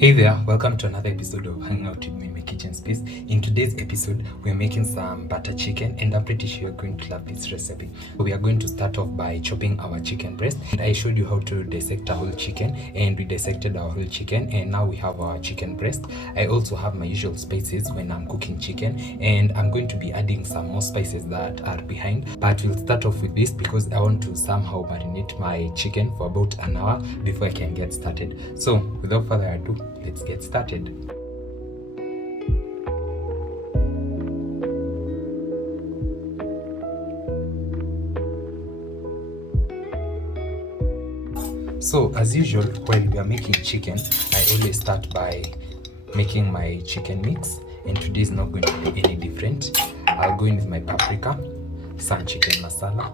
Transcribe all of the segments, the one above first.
Hey there, welcome to another episode of Hanging Out with me in my kitchen space. In today's episode, we're making some butter chicken and I'm pretty sure you're going to love this recipe. We are going to start off by chopping our chicken breast. And I showed you how to dissect a whole chicken and we dissected our whole chicken and now we have our chicken breast. I also have my usual spices when I'm cooking chicken and I'm going to be adding some more spices that are behind. But we'll start off with this because I want to somehow marinate my chicken for about an hour before I can get started. So without further ado, let's get started. So as usual, while we are making chicken, I always start by making my chicken mix, and today is not going to be any different. I'll go in with my paprika, some chicken masala,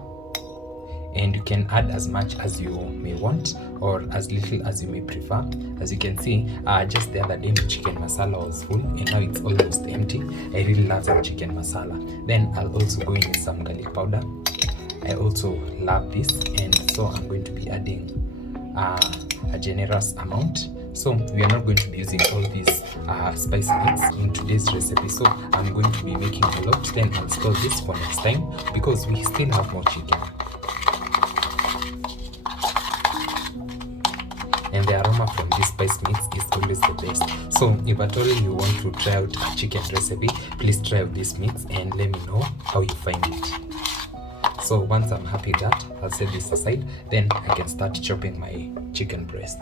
and you can add as much as you may want or as little as you may prefer. As you can see, just the other day my chicken masala was full and now it's almost empty. I really love some chicken masala. Then I'll also go in with some garlic powder. I also love this, and so I'm going to be adding a generous amount. So we are not going to be using all these spice mix in today's recipe, so I'm going to be making a lot. Then I'll store this for next time because we still have more chicken. And the aroma from this spice mix is always the best. So if at all you want to try out a chicken recipe, please try out this mix and let me know how you find it. So once I'm happy with that, I'll set this aside, then I can start chopping my chicken breast.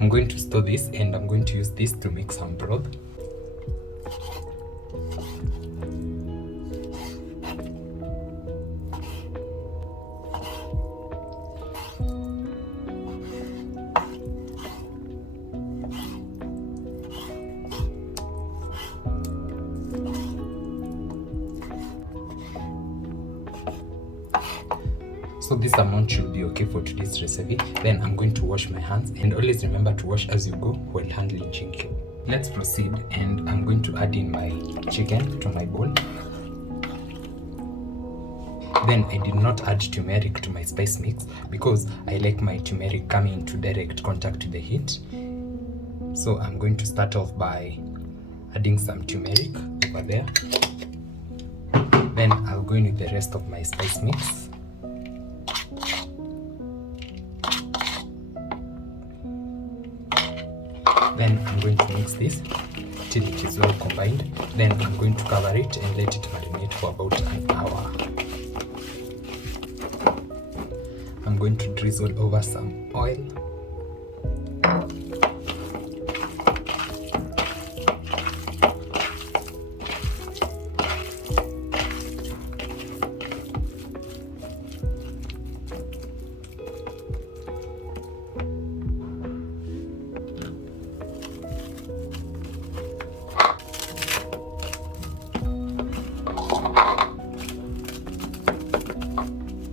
I'm going to store this and I'm going to use this to make some broth. So this amount should be okay for today's recipe. Then I'm going to wash my hands, and always remember to wash as you go while handling chicken. Let's proceed, and I'm going to add in my chicken to my bowl. Then I did not add turmeric to my spice mix because I like my turmeric coming into direct contact with the heat. So I'm going to start off by adding some turmeric over there. Then I'll go in with the rest of my spice mix. Then I'm going to mix this till it is well combined. Then I'm going to cover it and let it marinate for about an hour. I'm going to drizzle over some oil.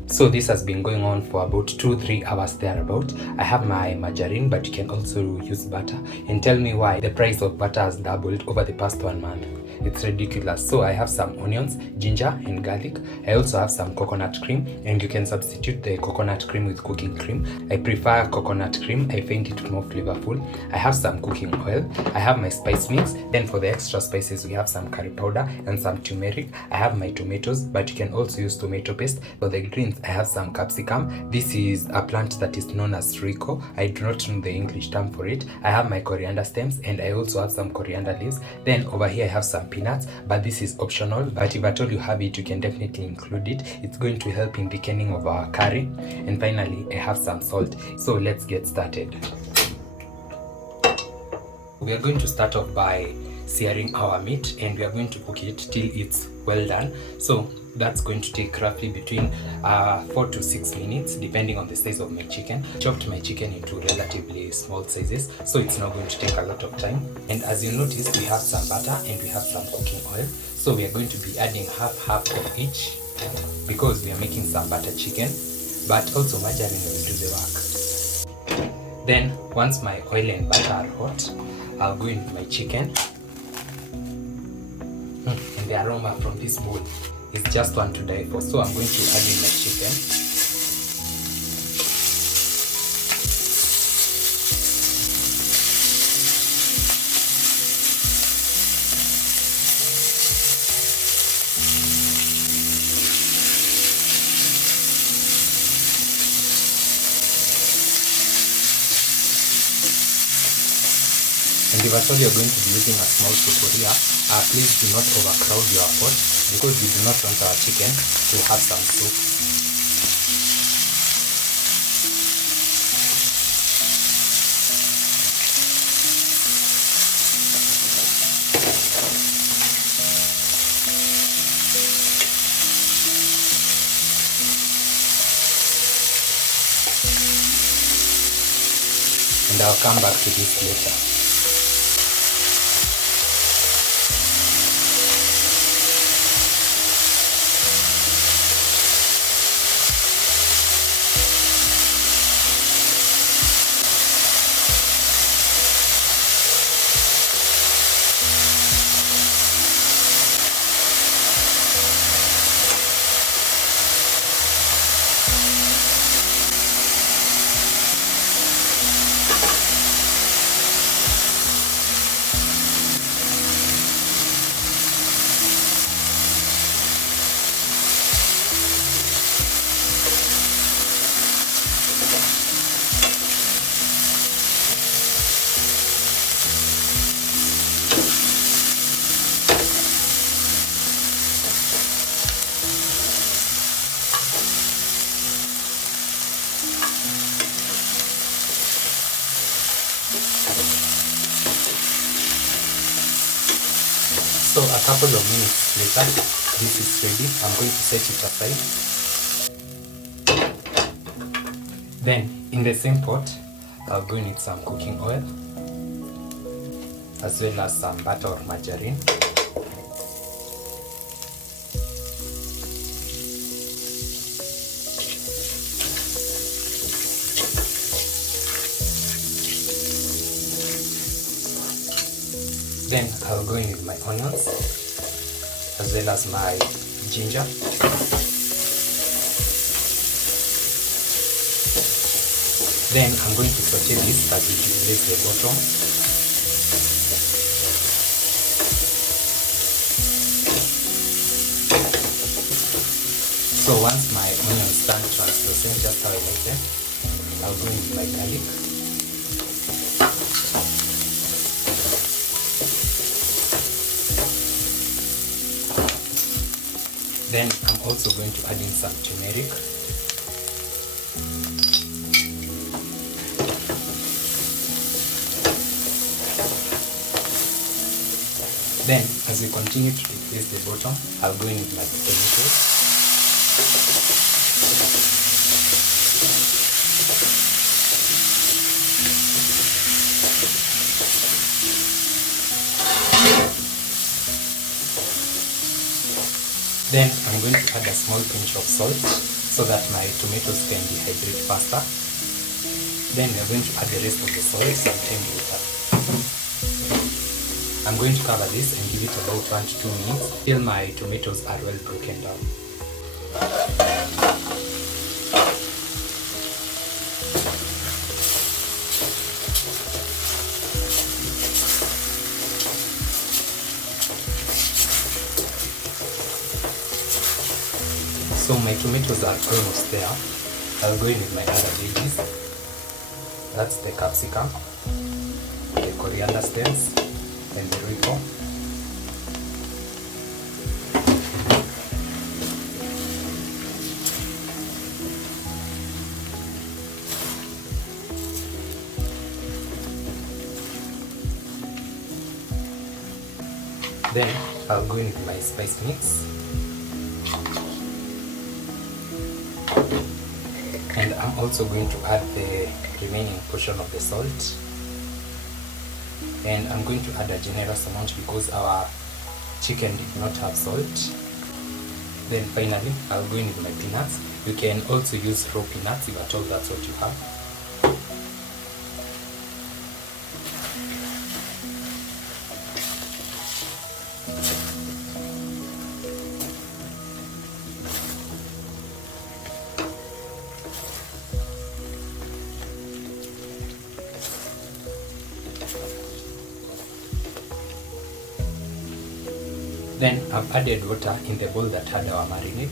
So this has been going on for about 2-3 hours thereabout. I have my margarine, but you can also use butter. And tell me why the price of butter has doubled over the past 1 month. It's ridiculous. So I have some onions, ginger and garlic. I also have some coconut cream, and you can substitute the coconut cream with cooking cream. I prefer coconut cream. I find it more flavorful. I have some cooking oil. I have my spice mix. Then for the extra spices, we have some curry powder and some turmeric. I have my tomatoes, but you can also use tomato paste. For the greens, I have some capsicum. This is a plant that is known as rico. I do not know the English term for it. I have my coriander stems, and I also have some coriander leaves. Then over here I have some peanuts, but this is optional. But if at all you have it, you can definitely include it. It's going to help in thickening of our curry. And finally, I have some salt. So let's get started. We are going to start off by searing our meat, and we are going to cook it till it's well done. So that's going to take roughly between 4 to 6 minutes depending on the size of my chicken. Chopped my chicken into relatively small sizes, so it's not going to take a lot of time. And as you notice, we have some butter and we have some cooking oil. So we are going to be adding half of each because we are making some butter chicken, but also margarine will do the work. Then once my oil and butter are hot, I'll go in with my chicken. And the aroma from this bowl is just one to die for. So I'm going to add in my chicken. And if at all you're going to be using a small sufuria, please do not overcrowd your pot because we do not want our chicken to have some soup. And I'll come back to this later. So a couple of minutes later, this is ready. I'm going to set it aside. Then in the same pot, I'll go in with some cooking oil as well as some butter or margarine. Then I'll go in with my onions as well as my ginger. Then I'm going to saute this that it will break the bottom. So once my onions turn translucent, just how I like them, I'll go in with my garlic. Then I'm also going to add in some turmeric. Then as we continue to decrease the bottom, I'll go in with my potatoes. Then I'm going to add a small pinch of salt so that my tomatoes can dehydrate faster. Then we're going to add the rest of the salt sometime later. I'm going to cover this and give it about 1 to 2 minutes till my tomatoes are well broken down. So my tomatoes are almost there. I'll go in with my other veggies. That's the capsicum, the coriander stems, and the royco. Then I'll go in with my spice mix. And I'm also going to add the remaining portion of the salt. And I'm going to add a generous amount because our chicken did not have salt. Then finally, I'll go in with my peanuts. You can also use raw peanuts if at all that's what you have. Then I've added water in the bowl that had our marinade.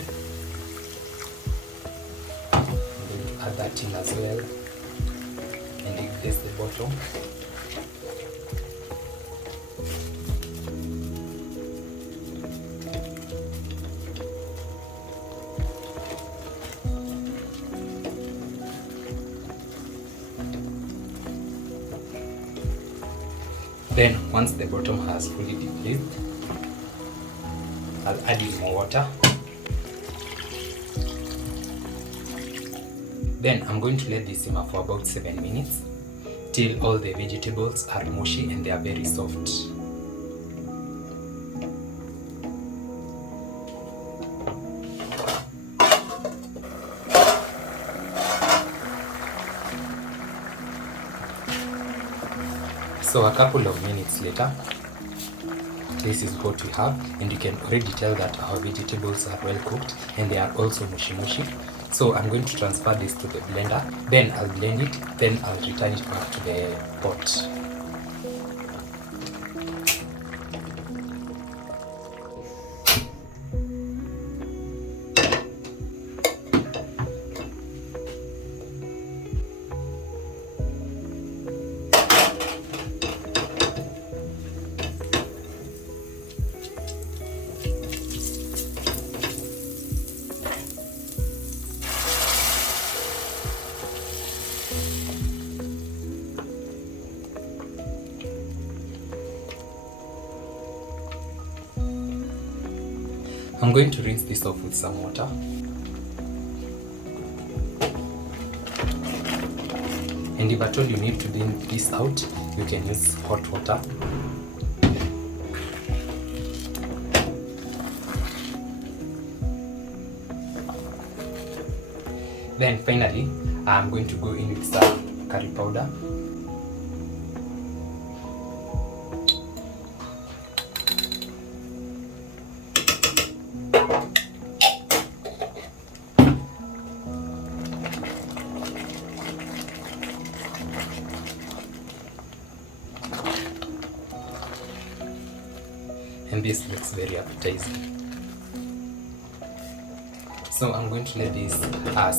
I'm going to add that in as well and replace the bottom. Then once the bottom has fully depleted, I'll add in more water. Then I'm going to let this simmer for about 7 minutes till all the vegetables are mushy and they are very soft. So a couple of minutes later, this is what we have, and you can already tell that our vegetables are well cooked and they are also mushy. So I'm going to transfer this to the blender, then I'll blend it, then I'll return it back to the pot. I'm going to rinse this off with some water. And if at all you need to clean this out, you can use hot water. Then finally, I'm going to go in with some curry powder. And this looks very appetizing. So I'm going to let this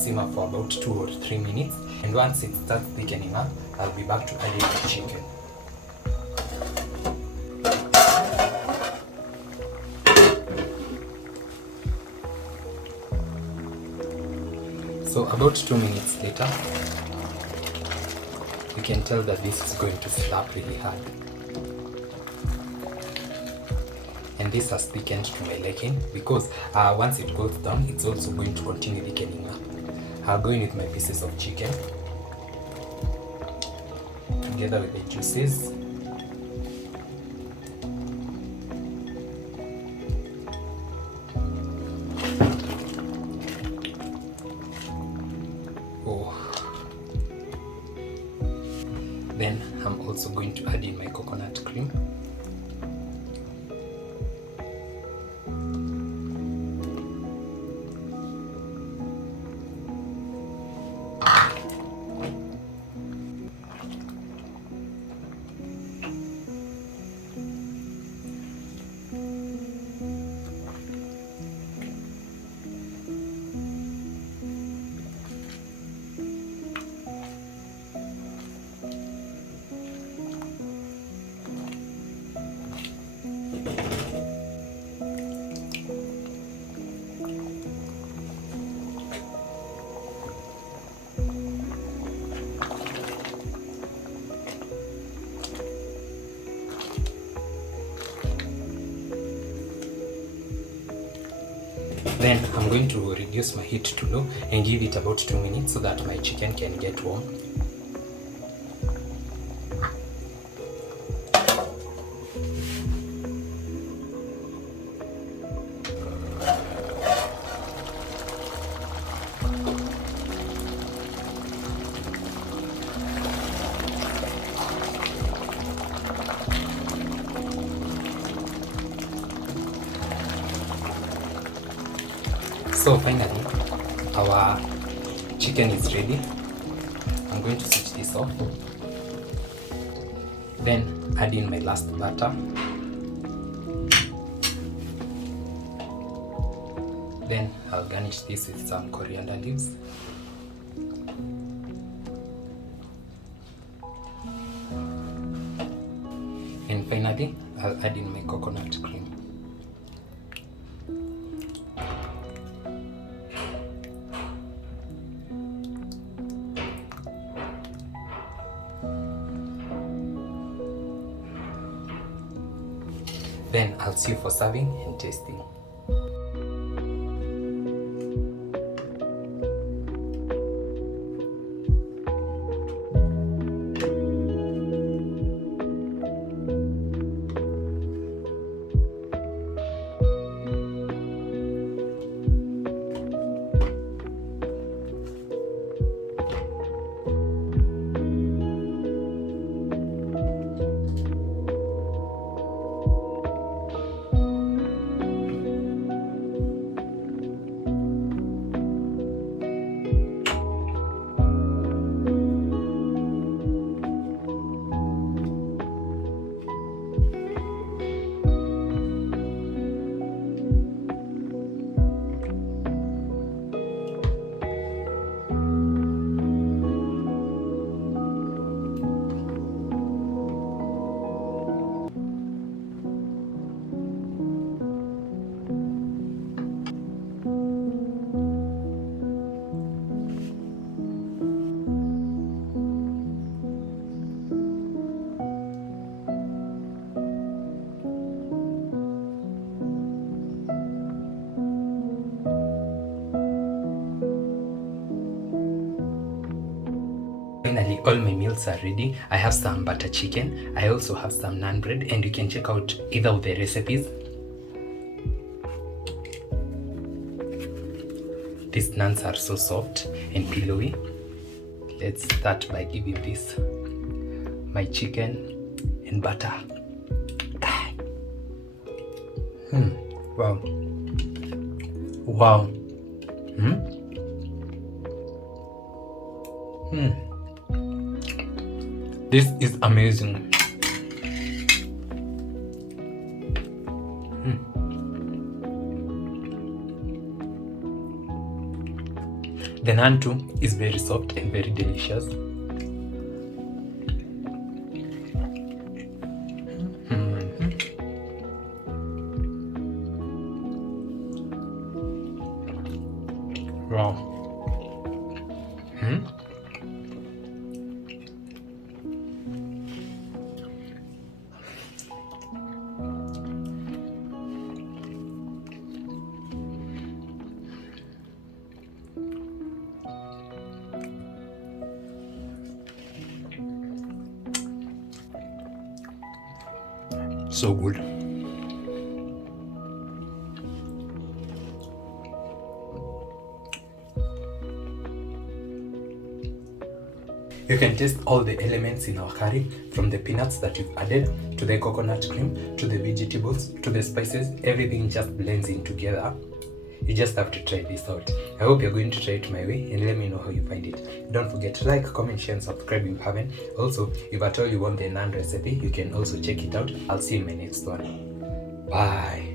simmer for about 2 or 3 minutes, and once it starts thickening up, I'll be back to add the chicken. So about 2 minutes later, you can tell that this is going to slap really hard. And this has thickened to my liking, because once it goes down, it's also going to continue thickening up. I'll go in with my pieces of chicken together with the juices. Then I'm also going to add in my coconut cream. Then I'm going to reduce my heat to low and give it about 2 minutes so that my chicken can get warm. So finally, our chicken is ready. I'm going to switch this off. Then add in my last butter. Then I'll garnish this with some coriander leaves. And finally, I'll add in my coconut cream. Then I'll see you for serving and tasting. Finally, all my meals are ready. I have some butter chicken. I also have some naan bread, and you can check out either of the recipes. These naans are so soft and pillowy. Let's start by giving this my chicken and butter. Wow. Wow. This is amazing. The naan too is very soft and very delicious. Wow. So good. You can taste all the elements in our curry, from the peanuts that you've added, to the coconut cream, to the vegetables, to the spices. Everything just blends in together. You just have to try this out. I hope you're going to try it my way, and let me know how you find it. Don't forget to like, comment, share, and subscribe if you haven't. Also, if at all you want the naan recipe, you can also check it out. I'll see you in my next one. Bye.